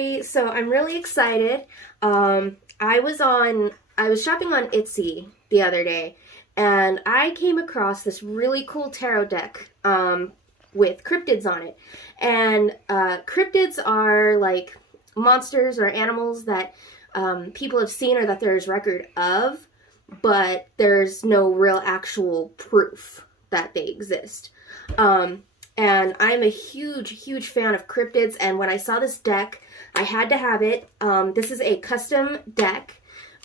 everybody. So I'm really excited. I was shopping on Etsy the other day, and I came across this really cool tarot deck with cryptids on it. And cryptids are like monsters or animals that people have seen or that there's record of, but there's no real actual proof that they exist. And I'm a huge fan of cryptids, and when I saw this deck, I had to have it. This is a custom deck.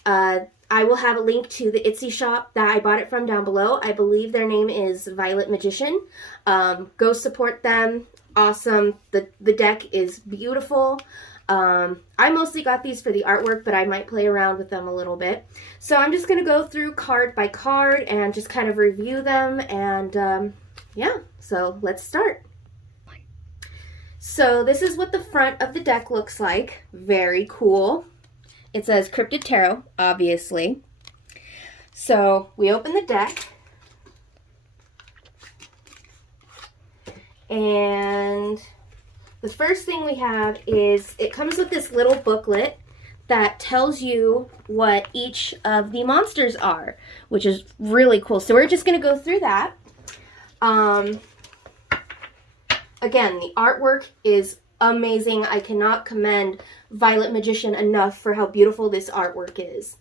I will have a link to the Etsy shop that I bought it from down below. I believe their name is Violet Magician. Go support them. Awesome. The deck is beautiful. I mostly got these for the artwork, but I might play around with them a little bit. So I'm just going to go through card by card and just kind of review them, and yeah, so let's start. So this is what the front of the deck looks like. Very cool. It says Cryptid Tarot, obviously. So we open the deck, and the first thing we have is it comes with this little booklet that tells you what each of the monsters are, which is really cool. So we're just going to go through that. Again, the artwork is amazing. I cannot commend Violet Magician enough for how beautiful this artwork is.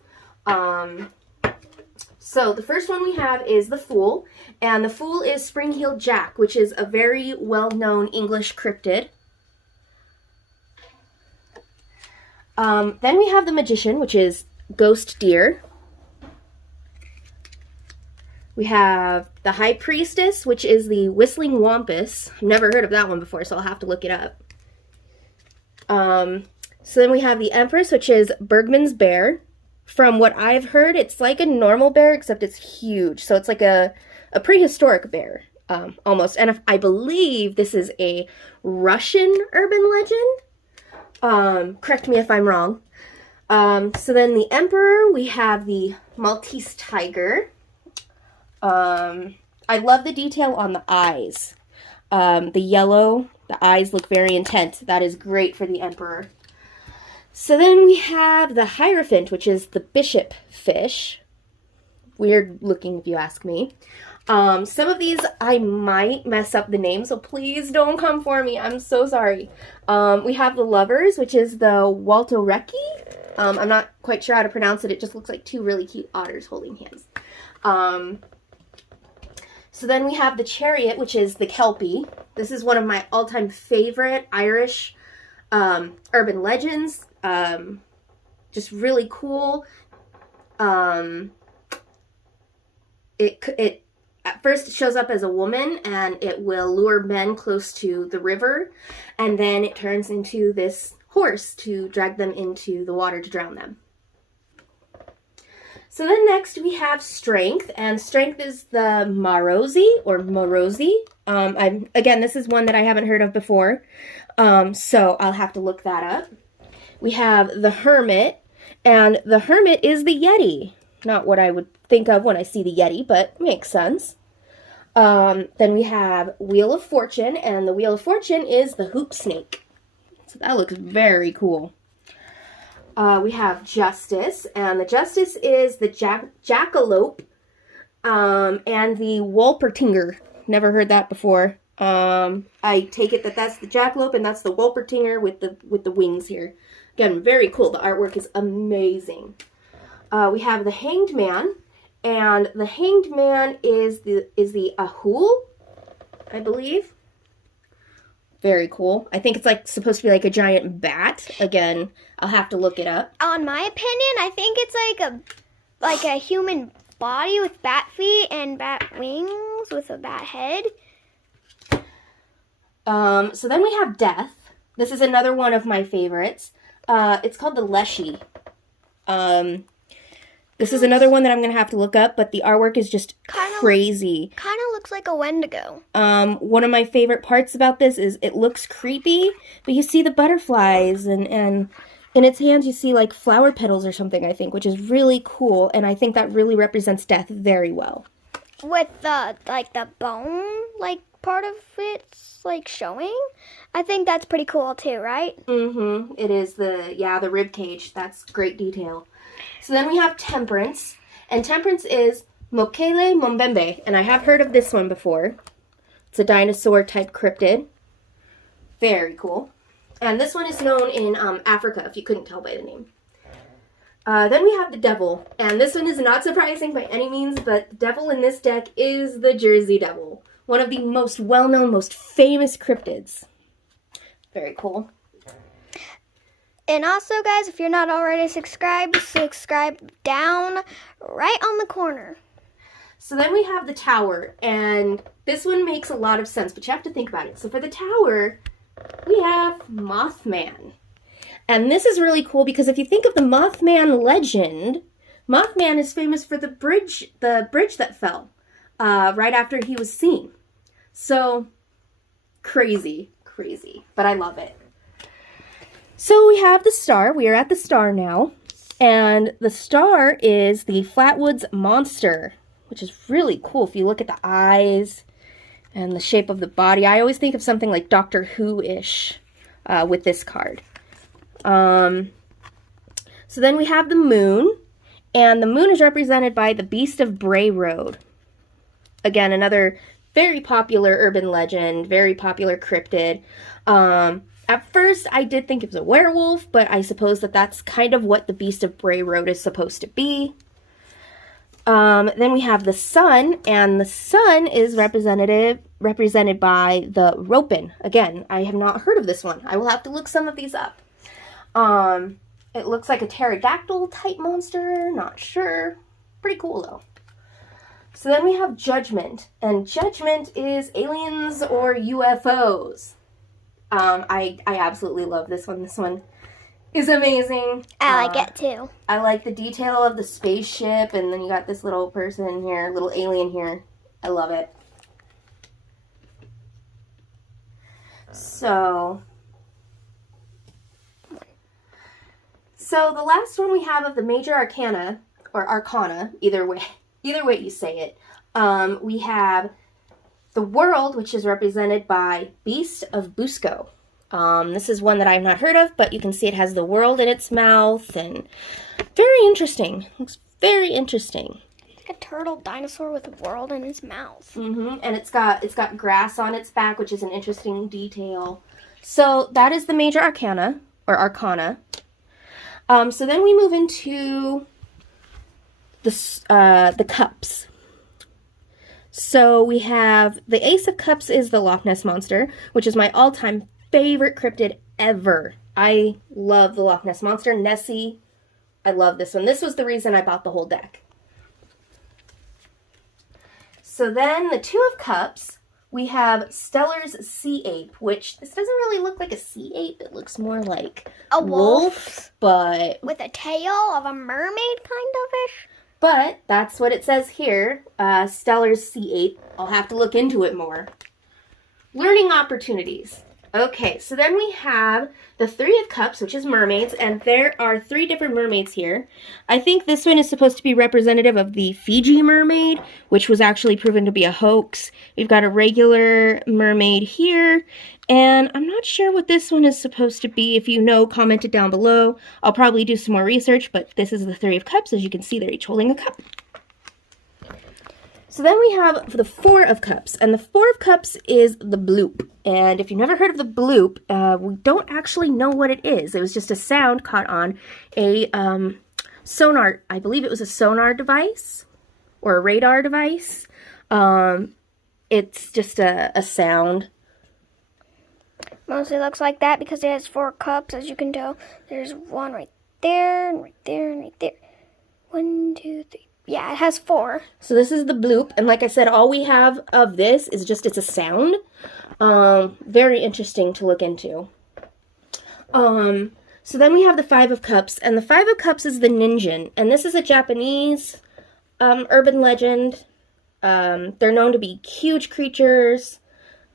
So the first one we have is the Fool, and the Fool is Spring-Heeled Jack, which is a very well-known English cryptid. Then we have the Magician, which is Ghost Deer. We have the High Priestess, which is the Whistling Wampus. I've never heard of that one before, so I'll have to look it up. So then we have the Empress, which is Bergman's Bear. From what I've heard, it's like a normal bear, except it's huge. So it's like a prehistoric bear, almost. And I believe this is a Russian urban legend. Correct me if I'm wrong. So then the Emperor, we have the Maltese Tiger. I love the detail on the eyes. The yellow, the eyes look very intent. That is great for the Emperor. So then we have the Hierophant, which is the bishop fish. Weird looking, if you ask me. Some of these I might mess up the name, so please don't come for me. I'm so sorry. We have the Lovers, which is the Waltoreki. I'm not quite sure how to pronounce it. It just looks like two really cute otters holding hands. So then we have the Chariot, which is the Kelpie. This is one of my all-time favorite Irish urban legends. Just really cool. It at first shows up as a woman, and it will lure men close to the river, and then it turns into this horse to drag them into the water to drown them. So then next we have Strength, and Strength is the Marosi, or Morosi. Again, this is one that I haven't heard of before, so I'll have to look that up. We have the Hermit, and the Hermit is the Yeti. Not what I would think of when I see the Yeti, but makes sense. Then we have Wheel of Fortune, and the Wheel of Fortune is the Hoop Snake. So that looks very cool. We have Justice, and the Justice is the Jackalope, and the Wolpertinger. Never heard that before. I take it that that's the Jackalope, and that's the Wolpertinger with the wings here. Again, very cool. The artwork is amazing. We have the Hanged Man, and the Hanged Man is the Ahul, I believe. Very cool. I think it's like supposed to be like a giant bat. Again, I'll have to look it up. On my opinion, I think it's like a human body with bat feet and bat wings with a bat head. So then we have Death. This is another one of my favorites. It's called the Leshy. This is another one that I'm going to have to look up, but the artwork is just crazy. Kind of looks like a Wendigo. One of my favorite parts about this is it looks creepy, but you see the butterflies, and in its hands you see like flower petals or something, I think, which is really cool, and I think that really represents death very well. With the bone, part of it's like showing. I think that's pretty cool too, right? Mm-hmm. It is the rib cage. That's great detail. So then we have Temperance. And Temperance is Mokele Mombembe. And I have heard of this one before. It's a dinosaur type cryptid. Very cool. And this one is known in Africa, if you couldn't tell by the name. Then we have the Devil. And this one is not surprising by any means, but the Devil in this deck is the Jersey Devil. One of the most well-known, most famous cryptids. Very cool. And also, guys, if you're not already subscribed, subscribe down right on the corner. So then we have the Tower, and this one makes a lot of sense, but you have to think about it. So for the Tower, we have Mothman. And this is really cool because if you think of the Mothman legend, Mothman is famous for the bridge that fell right after he was seen. So crazy, but I love it. So we have the star. We are at the star now. And the star is the Flatwoods Monster, which is really cool. If you look at the eyes and the shape of the body, I always think of something like Doctor Who-ish with this card. So then we have the moon. And the moon is represented by the Beast of Bray Road. Again, another very popular urban legend, very popular cryptid. At first, I did think it was a werewolf, but I suppose that's kind of what the Beast of Bray Road is supposed to be. Then we have the sun, and the sun is represented by the Ropin. Again, I have not heard of this one. I will have to look some of these up. It looks like a pterodactyl type monster, not sure. Pretty cool though. So then we have Judgment, and Judgment is aliens or UFOs. I absolutely love this one. This one is amazing. I like it too. I like the detail of the spaceship, and then you got this little person here, little alien here. I love it. So the last one we have of the major arcana, or arcana, either way you say it, we have the World, which is represented by Beast of Busco. This is one that I've not heard of, but you can see it has the world in its mouth, and very interesting. Looks very interesting. It's like a turtle dinosaur with a world in its mouth. Mm-hmm. And it's got grass on its back, which is an interesting detail. So that is the major arcana, or arcana. So then we move into the cups. So we have the Ace of Cups is the Loch Ness Monster, which is my all-time favorite cryptid ever. I love the Loch Ness Monster. Nessie, I love this one. This was the reason I bought the whole deck. So then the Two of Cups, we have Stellar's Sea Ape, which this doesn't really look like a sea ape. It looks more like a wolf, but with a tail of a mermaid, kind of-ish. But that's what it says here, Stellar's Sea Ape. I'll have to look into it more. Learning opportunities. Okay, so then we have the Three of Cups, which is mermaids, and there are 3 different mermaids here. I think this one is supposed to be representative of the Fiji mermaid, which was actually proven to be a hoax. We've got a regular mermaid here, and I'm not sure what this one is supposed to be. If you know, comment it down below. I'll probably do some more research, but this is the Three of Cups. As you can see, they're each holding a cup. So then we have the Four of Cups, and the Four of Cups is the bloop. And if you've never heard of the bloop, we don't actually know what it is. It was just a sound caught on a sonar, I believe it was a sonar device, or a radar device. It's just a sound. Mostly looks like that because it has 4 cups, as you can tell. There's one right there, and right there, and right there. 1, 2, 3. Yeah, it has 4. So this is the bloop, and like I said, all we have of this is just, it's a sound. Very interesting to look into. So then we have the Five of Cups, and the Five of Cups is the Ninjin, and this is a Japanese urban legend. They're known to be huge creatures,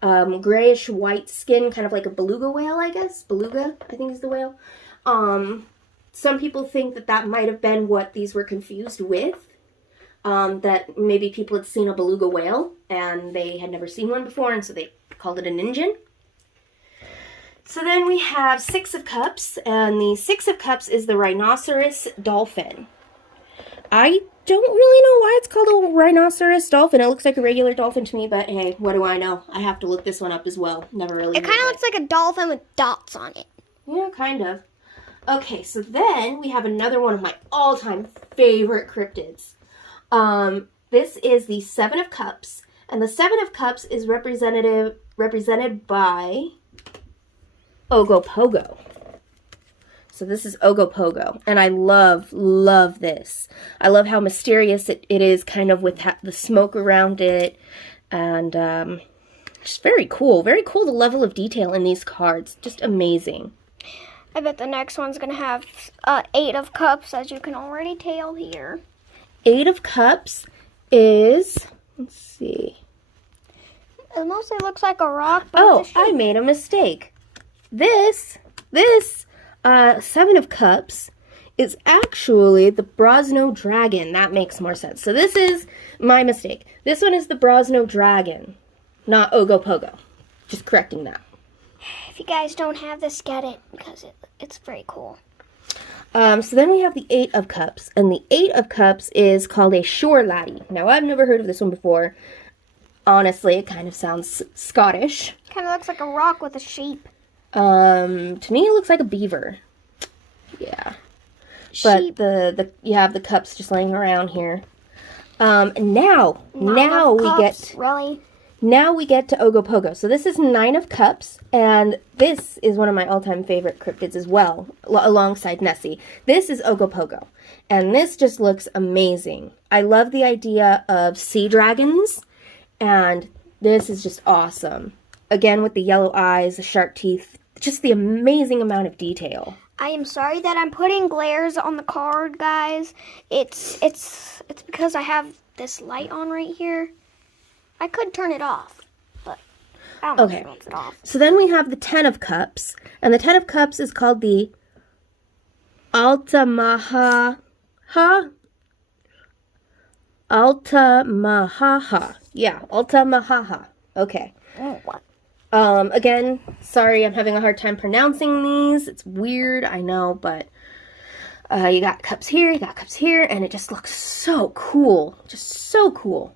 grayish white skin, kind of like a beluga whale, I guess. Beluga, I think is the whale. Some people think that might have been what these were confused with. that maybe people had seen a beluga whale and they had never seen one before, and so they called it an Injun. So then we have Six of Cups, and the Six of Cups is the rhinoceros dolphin. I don't really know why it's called a rhinoceros dolphin. It looks like a regular dolphin to me, but hey, what do I know? I have to look this one up as well. Never really. It kind of looks like a dolphin with dots on it. Yeah, kind of. Okay, so then we have another one of my all-time favorite cryptids. This is the Seven of Cups, and the Seven of Cups is represented by Ogopogo. So this is Ogopogo, and I love this. I love how mysterious it is, kind of with the smoke around it, and just very cool. Very cool, the level of detail in these cards. Just amazing. I bet the next one's going to have Eight of Cups, as you can already tell here. Eight of Cups is, let's see. It mostly looks like a rock. But Oh, I made a mistake. This Seven of Cups is actually the Brosno Dragon. That makes more sense. So this is my mistake. This one is the Brosno Dragon, not Ogopogo. Just correcting that. If you guys don't have this, get it, because it's very cool. So then we have the Eight of Cups, and the Eight of Cups is called a shore laddie. Now, I've never heard of this one before. Honestly, it kind of sounds Scottish. Kind of looks like a rock with a shape. To me, it looks like a beaver. Yeah. But the you have the cups just laying around here. Now we get to Ogopogo. So this is Nine of Cups, and this is one of my all-time favorite cryptids as well, alongside Nessie. This is Ogopogo, and this just looks amazing. I love the idea of sea dragons, and this is just awesome. Again, with the yellow eyes, the sharp teeth, just the amazing amount of detail. I am sorry that I'm putting glares on the card, guys. It's because I have this light on right here. I could turn it off, but I don't know if it turns it off. So then we have the Ten of Cups, and the Ten of Cups is called the Altamahaha. Yeah, Altamahaha. Okay. Again, sorry, I'm having a hard time pronouncing these. It's weird, I know, but you got cups here, you got cups here, and it just looks so cool. Just so cool.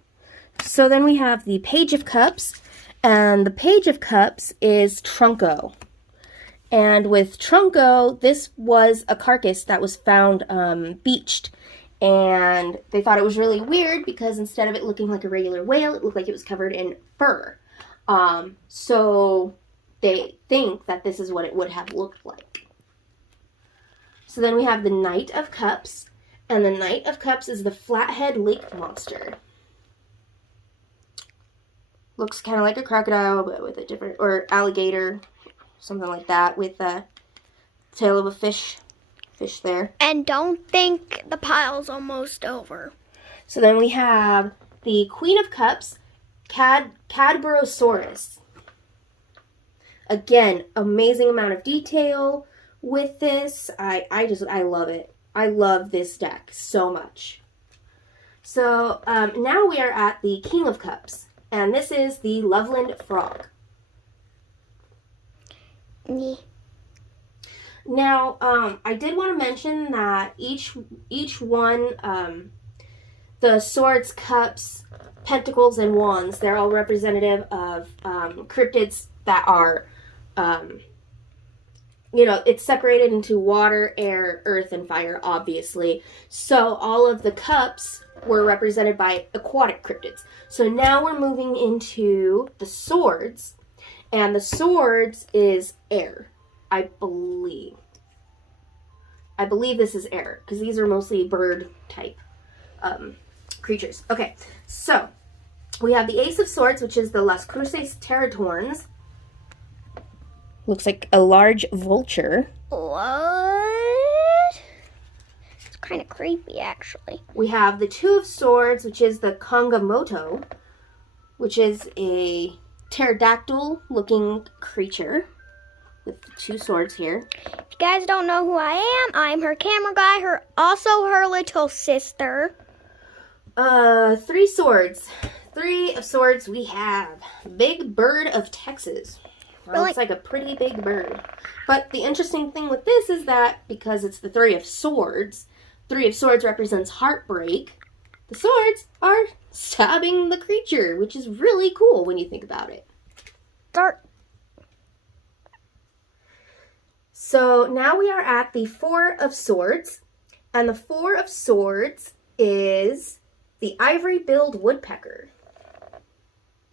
So then we have the Page of Cups, and the Page of Cups is Trunco. And with Trunco, this was a carcass that was found beached, and they thought it was really weird because instead of it looking like a regular whale, it looked like it was covered in fur. So they think that this is what it would have looked like. So then we have the Knight of Cups, and the Knight of Cups is the flathead lake monster. Looks kind of like a crocodile, but with a different, or alligator, something like that, with the tail of a fish there. And don't think the pile's almost over. So then we have the Queen of Cups, Cadborosaurus. Again, amazing amount of detail with this. I love it. I love this deck so much. So now we are at the King of Cups, and this is the Loveland Frog. Yeah. Now, I did want to mention that each one, the swords, cups, pentacles, and wands, they're all representative of cryptids that are, it's separated into water, air, earth, and fire, obviously. So all of the cups were represented by aquatic cryptids. So now we're moving into the swords, and the swords is air, I believe. I believe this is air, because these are mostly bird type creatures. Okay, so we have the Ace of Swords, which is the Las Cruces Territorns. Looks like a large vulture. What? It's kind of creepy, actually. We have the Two of Swords, which is the Kongamoto, which is a pterodactyl-looking creature with two swords here. If you guys don't know who I am, I'm her camera guy, also her little sister. Three swords. Three of swords we have. Big Bird of Texas. Well, Really? it's like a pretty big bird. But the interesting thing with this is that because it's the Three of Swords represents heartbreak. The swords are stabbing the creature, which is really cool when you think about it. Start. So now we are at the Four of Swords. And the Four of Swords is the ivory-billed woodpecker.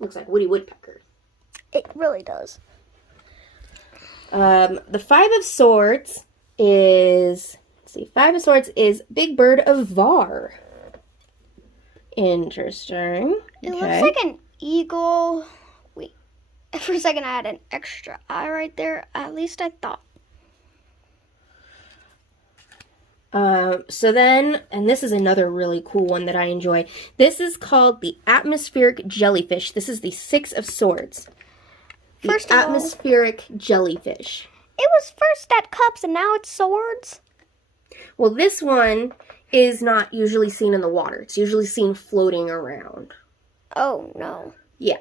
Looks like Woody Woodpecker. It really does. The Five of Swords is, let's see, Five of Swords is Big Bird of Var. Interesting. It looks like an eagle. Wait, for a second I had an extra eye right there. At least I thought. So then, and this is another really cool one that I enjoy. This is called the atmospheric jellyfish. This is the Six of Swords. First of all, atmospheric jellyfish. it was first at cups and now it's swords. Well, this one is not usually seen in the water. It's usually seen floating around. Oh no. Yeah.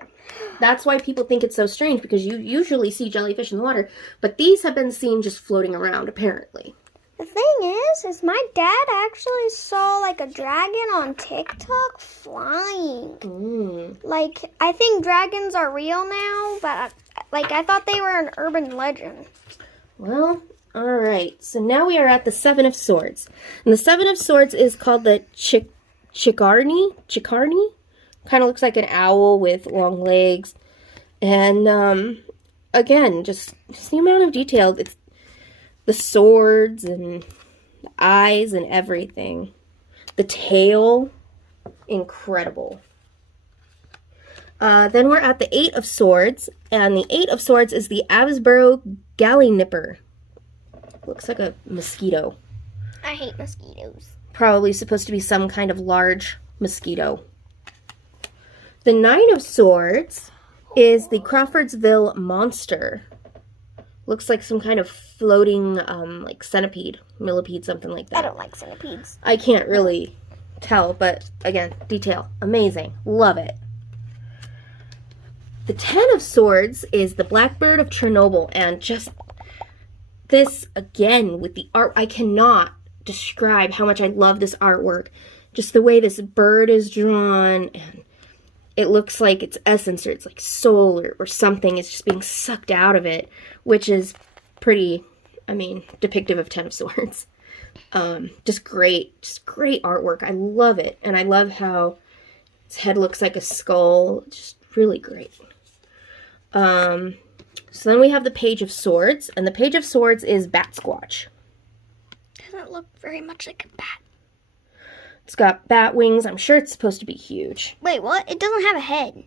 That's why people think it's so strange, because you usually see jellyfish in the water, but these have been seen just floating around, apparently. The thing is my dad actually saw like a dragon on TikTok flying. Like, I think dragons are real now, but like I thought they were an urban legend. Well, alright. So now we are at the Seven of Swords. And the Seven of Swords is called the Chikarni? Kind of looks like an owl with long legs. And, again, just the amount of detail. It's the swords and the eyes and everything. The tail, incredible. Then we're at the Eight of Swords, and the Eight of Swords is the Avsboro Gallinipper. Looks like a mosquito. I hate mosquitoes. Probably supposed to be some kind of large mosquito. The Nine of Swords is the Crawfordsville Monster. Looks like some kind of floating, like centipede, millipede, something like that. I don't like centipedes. I can't really tell, but again, detail. Amazing. Love it. The Ten of Swords is the Blackbird of Chernobyl, and just this, again, with the art, I cannot describe how much I love this artwork. Just the way this bird is drawn, and it looks like its essence, or it's like soul, or something is just being sucked out of it, which is pretty, depictive of Ten of Swords. Just great artwork. I love it, and I love how its head looks like a skull. Just really great. So then we have the Page of Swords, and the Page of Swords is Bat Squatch. Doesn't look very much like a bat. It's got bat wings. I'm sure it's supposed to be huge. Wait, what? It doesn't have a head.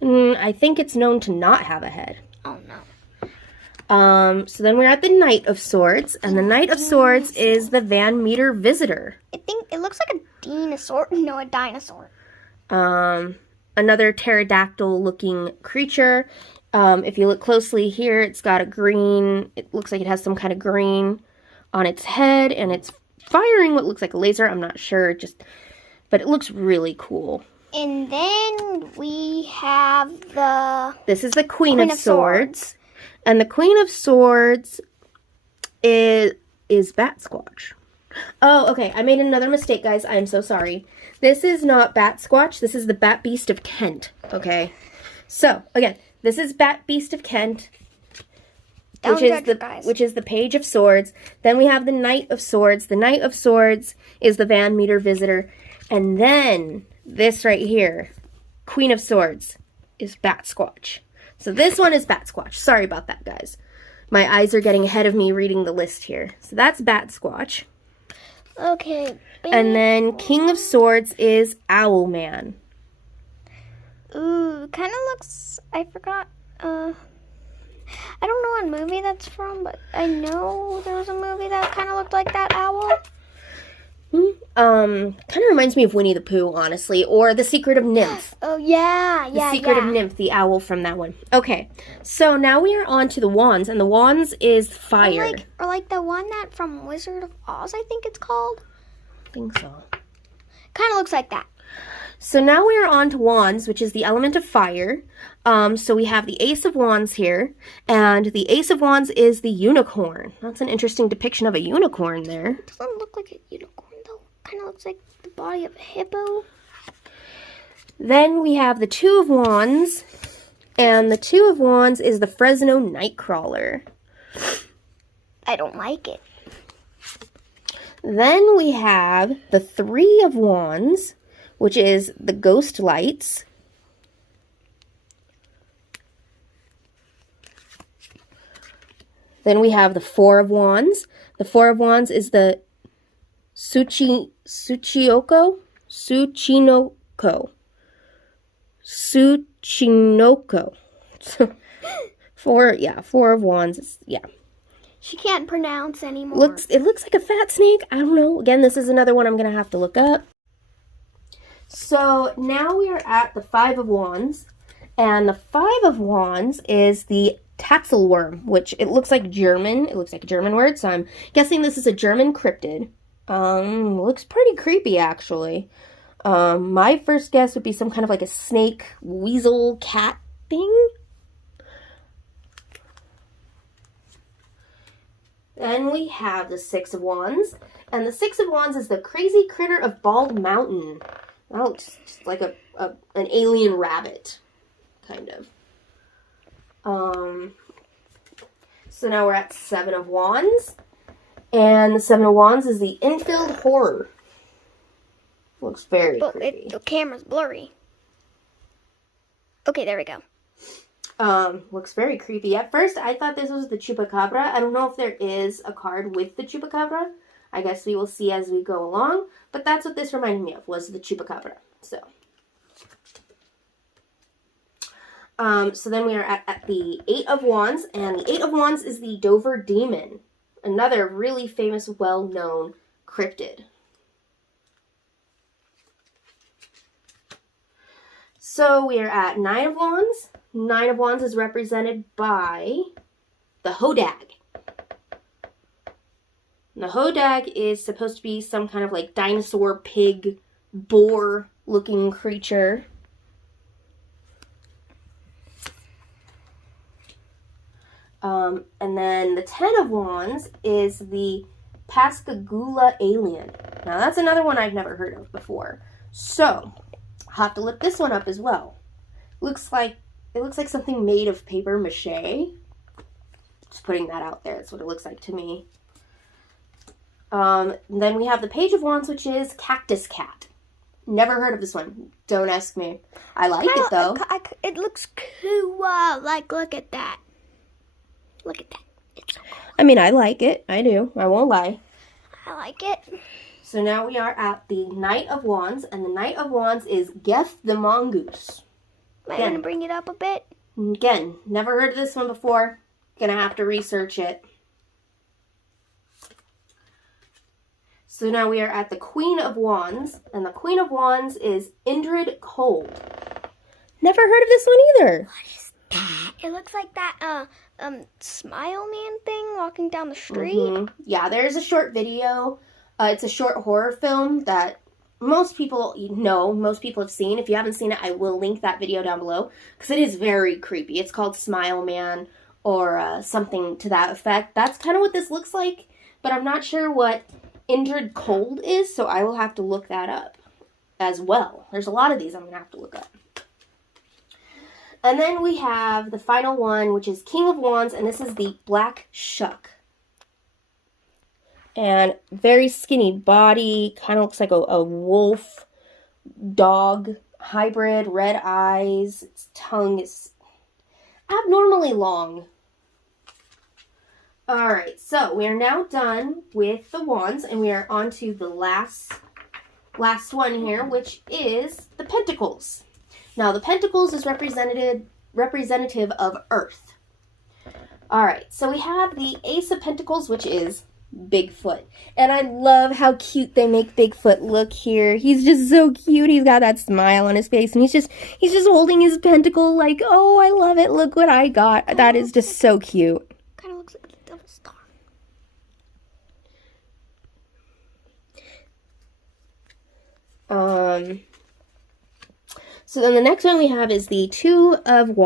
I think it's known to not have a head. Oh no. So then we're at the Knight of Swords, and the Knight of Swords is the Van Meter Visitor. I think it looks like a dinosaur. No, a dinosaur. Another pterodactyl-looking creature. If you look closely here, it's got a green, it looks like it has some kind of green on its head, and it's firing what looks like a laser. I'm not sure, but it looks really cool. And then we have This is the Queen of Swords. And the Queen of Swords is Bat Squatch. Oh, okay. I made another mistake, guys. I'm so sorry. This is not Bat Squatch. This is the Bat Beast of Kent. So, again, this is Bat Beast of Kent, which is the Page of Swords. Then we have the Knight of Swords. The Knight of Swords is the Van Meter Visitor. And then this right here, Queen of Swords, is Bat Squatch. So this one is Bat Squatch. Sorry about that, guys. My eyes are getting ahead of me reading the list here. So that's Bat Squatch. Okay. And then King of Swords is Owlman. Ooh, kind of looks, I forgot, I don't know what movie that's from, but I know there was a movie that kind of looked like that owl. Kind of reminds me of Winnie the Pooh, honestly, or The Secret of Nymph. Oh, yeah. The Secret of Nymph, the owl from that one. Okay, so now we are on to the wands, and the wands is fire. Or like the one that from Wizard of Oz, I think it's called. I think so. Kind of looks like that. So now we are on to wands, which is the element of fire. So we have the Ace of Wands here, and the Ace of Wands is the unicorn. That's an interesting depiction of a unicorn there. It doesn't look like a unicorn, though. Kind of looks like the body of a hippo. Then we have the Two of Wands, and the Two of Wands is the Fresno Nightcrawler. I don't like it. Then we have the Three of Wands, which is the Ghost Lights. Then we have the Four of Wands. The Four of Wands is the Tsuchinoko. Four of Wands. Yeah. She can't pronounce anymore. It looks like a fat snake. I don't know. Again, this is another one I'm going to have to look up. So now we are at the Five of Wands. And the Five of Wands is the Tatzelworm, which it looks like German. It looks like a German word, so I'm guessing this is a German cryptid. Looks pretty creepy, actually. My first guess would be some kind of like a snake, weasel, cat thing. Then we have the Six of Wands, and the Six of Wands is the crazy critter of Bald Mountain. Oh, it's just like an alien rabbit, kind of. So now we're at Seven of Wands, and the Seven of Wands is the Infilled Horror. Looks very creepy. The camera's blurry. Okay, there we go. Looks very creepy. At first, I thought this was the Chupacabra. I don't know if there is a card with the Chupacabra. I guess we will see as we go along. But that's what this reminded me of, was the Chupacabra. So then we are at the Eight of Wands, and the Eight of Wands is the Dover Demon. Another really famous, well-known cryptid. So we are at Nine of Wands. Nine of Wands is represented by the Hodag. The Hodag is supposed to be some kind of like dinosaur, pig, boar looking creature. And then the Ten of Wands is the Pascagoula alien. Now that's another one I've never heard of before. So I'll have to look this one up as well. It looks like something made of paper mache. Just putting that out there. That's what it looks like to me. Then we have the Page of Wands, which is Cactus Cat. Never heard of this one. Don't ask me. I like it, though. It looks cool. Like, look at that. Look at that. It's so cool. I mean, I like it. I do. I won't lie. I like it. So now we are at the Knight of Wands, and the Knight of Wands is Geth the Mongoose. Am I going to bring it up a bit? Again, never heard of this one before. Gonna have to research it. So now we are at the Queen of Wands, and the Queen of Wands is Indrid Cold. Never heard of this one either. What is that? It looks like that Smile Man thing walking down the street. Mm-hmm. Yeah, there's a short video. It's a short horror film that most people know, most people have seen. If you haven't seen it, I will link that video down below, because it is very creepy. It's called Smile Man, or something to that effect. That's kind of what this looks like, but I'm not sure what Indrid Cold is, so I will have to look that up as well. There's a lot of these I'm going to have to look up. And then we have the final one, which is King of Wands, and this is the Black Shuck. And very skinny body, kind of looks like a wolf, dog, hybrid, red eyes. Its tongue is abnormally long. Alright, so we are now done with the wands, and we are on to the last one here, which is the Pentacles. Now, the Pentacles is representative of Earth. Alright, so we have the Ace of Pentacles, which is Bigfoot. And I love how cute they make Bigfoot look here. He's just so cute. He's got that smile on his face, and he's just holding his pentacle like, oh, I love it. Look what I got. That is just so cute. Kind of looks like a double star. So then the next one we have is the Two of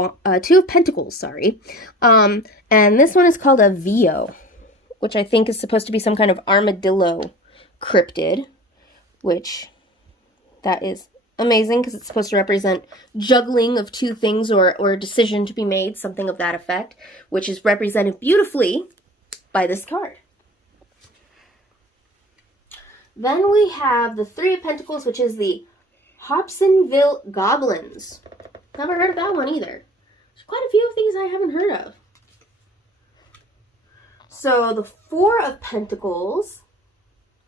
Pentacles, sorry. And this one is called a Vio, which I think is supposed to be some kind of armadillo cryptid, which that is amazing because it's supposed to represent juggling of two things or a decision to be made, something of that effect, which is represented beautifully by this card. Then we have the Three of Pentacles, which is the Hobsonville Goblins. Never heard of that one either. There's quite a few things I haven't heard of. So the Four of Pentacles.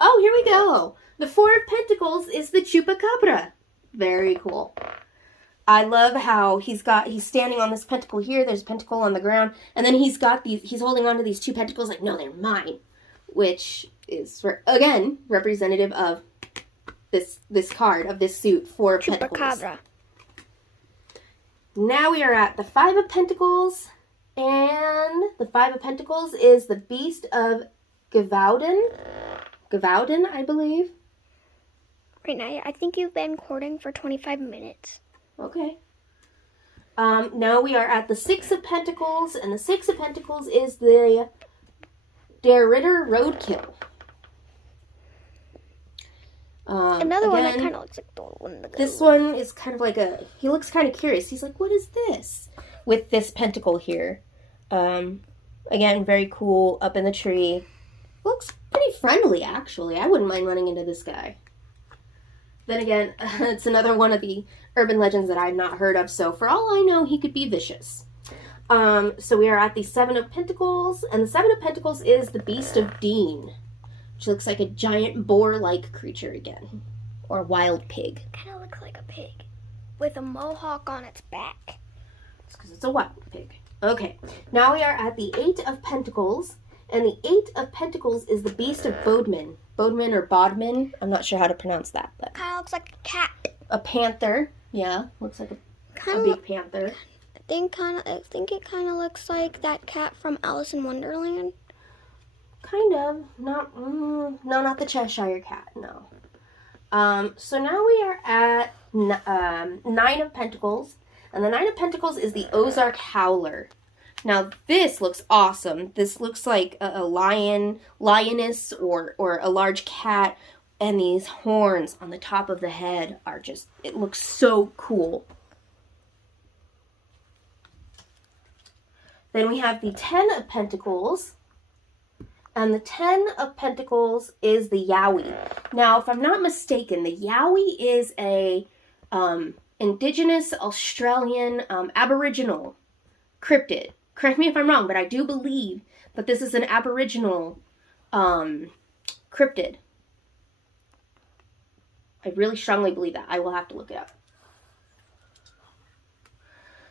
Oh, here we go. The Four of Pentacles is the Chupacabra. Very cool. I love how he's standing on this pentacle here. There's a pentacle on the ground. And then he's holding on to these two pentacles like, no, they're mine. Which is, again, representative of this card, of this suit, Four of Pentacles. Chupacabra. Now we are at the Five of Pentacles. And the Five of Pentacles is the Beast of Gavaudin. Gavaudin, I believe. Right now, I think you've been recording for 25 minutes. Okay. Now we are at the Six of Pentacles, and the Six of Pentacles is the Der Ritter Roadkill. Another one that kind of looks like the one. This one is kind of like he looks kind of curious. He's like, what is this? With this pentacle here. Again, very cool, up in the tree. Looks pretty friendly, actually. I wouldn't mind running into this guy. Then again, it's another one of the urban legends that I've not heard of, so for all I know, he could be vicious. So we are at the Seven of Pentacles, and the Seven of Pentacles is the Beast of Dean, which looks like a giant boar-like creature again, or wild pig. Kind of looks like a pig with a mohawk on its back. It's because it's a wild pig. Okay, now we are at the Eight of Pentacles, and the Eight of Pentacles is the Beast of Bodmin. Bodmin or Bodmin, I'm not sure how to pronounce that. But kind of looks like a cat. A panther, yeah, looks like a big panther. I think it kind of looks like that cat from Alice in Wonderland. Kind of, no, not the Cheshire Cat, no. So now we are at Nine of Pentacles, and the Nine of Pentacles is the Ozark Howler. Now this looks awesome. This looks like a lioness, or a large cat, and these horns on the top of the head are just, it looks so cool. Then we have the Ten of Pentacles, and the Ten of Pentacles is the Yowie. Now, if I'm not mistaken, the Yowie is a indigenous Australian Aboriginal cryptid. Correct me if I'm wrong, but I do believe that this is an Aboriginal cryptid. I really strongly believe that. I will have to look it up.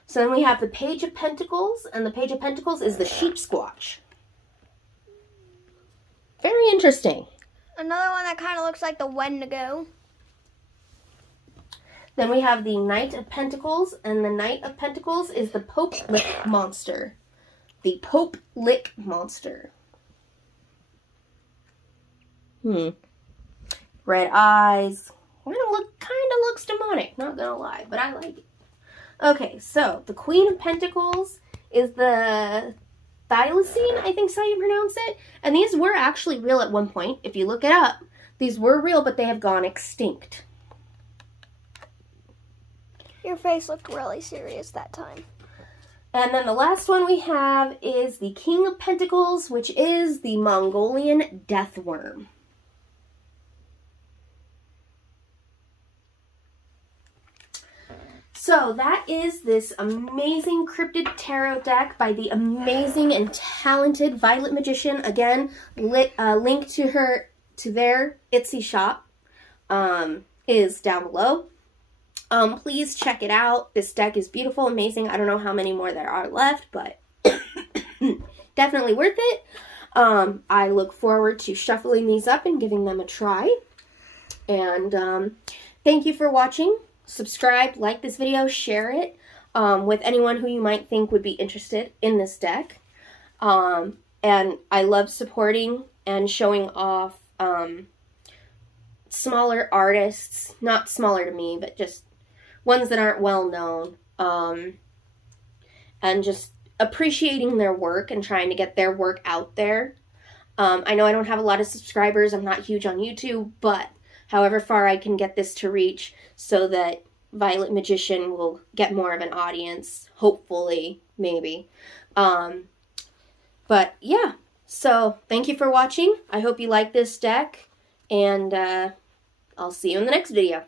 So then we have the Page of Pentacles, and the Page of Pentacles is the Sheep Squatch. Very interesting. Another one that kind of looks like the Wendigo. Then we have the Knight of Pentacles, and the Knight of Pentacles is the Pope Lick Monster. The Pope Lick Monster. Red eyes. Kind of looks demonic, not gonna lie, but I like it. Okay, so the Queen of Pentacles is the Thylacine, I think is how you pronounce it. And these were actually real at one point. If you look it up, these were real, but they have gone extinct. Your face looked really serious that time. And then the last one we have is the King of Pentacles, which is the Mongolian Deathworm. So that is this amazing Cryptid Tarot deck by the amazing and talented Violet Magician. Again, link to their Etsy shop is down below. Please check it out. This deck is beautiful, amazing. I don't know how many more there are left, but definitely worth it. I look forward to shuffling these up and giving them a try. And thank you for watching. Subscribe, like this video, share it with anyone who you might think would be interested in this deck. And I love supporting and showing off smaller artists, not smaller to me, but just ones that aren't well known, and just appreciating their work and trying to get their work out there. I know I don't have a lot of subscribers. I'm not huge on YouTube, but however far I can get this to reach so that Violet Magician will get more of an audience, hopefully, maybe. But yeah, so thank you for watching. I hope you like this deck, and I'll see you in the next video.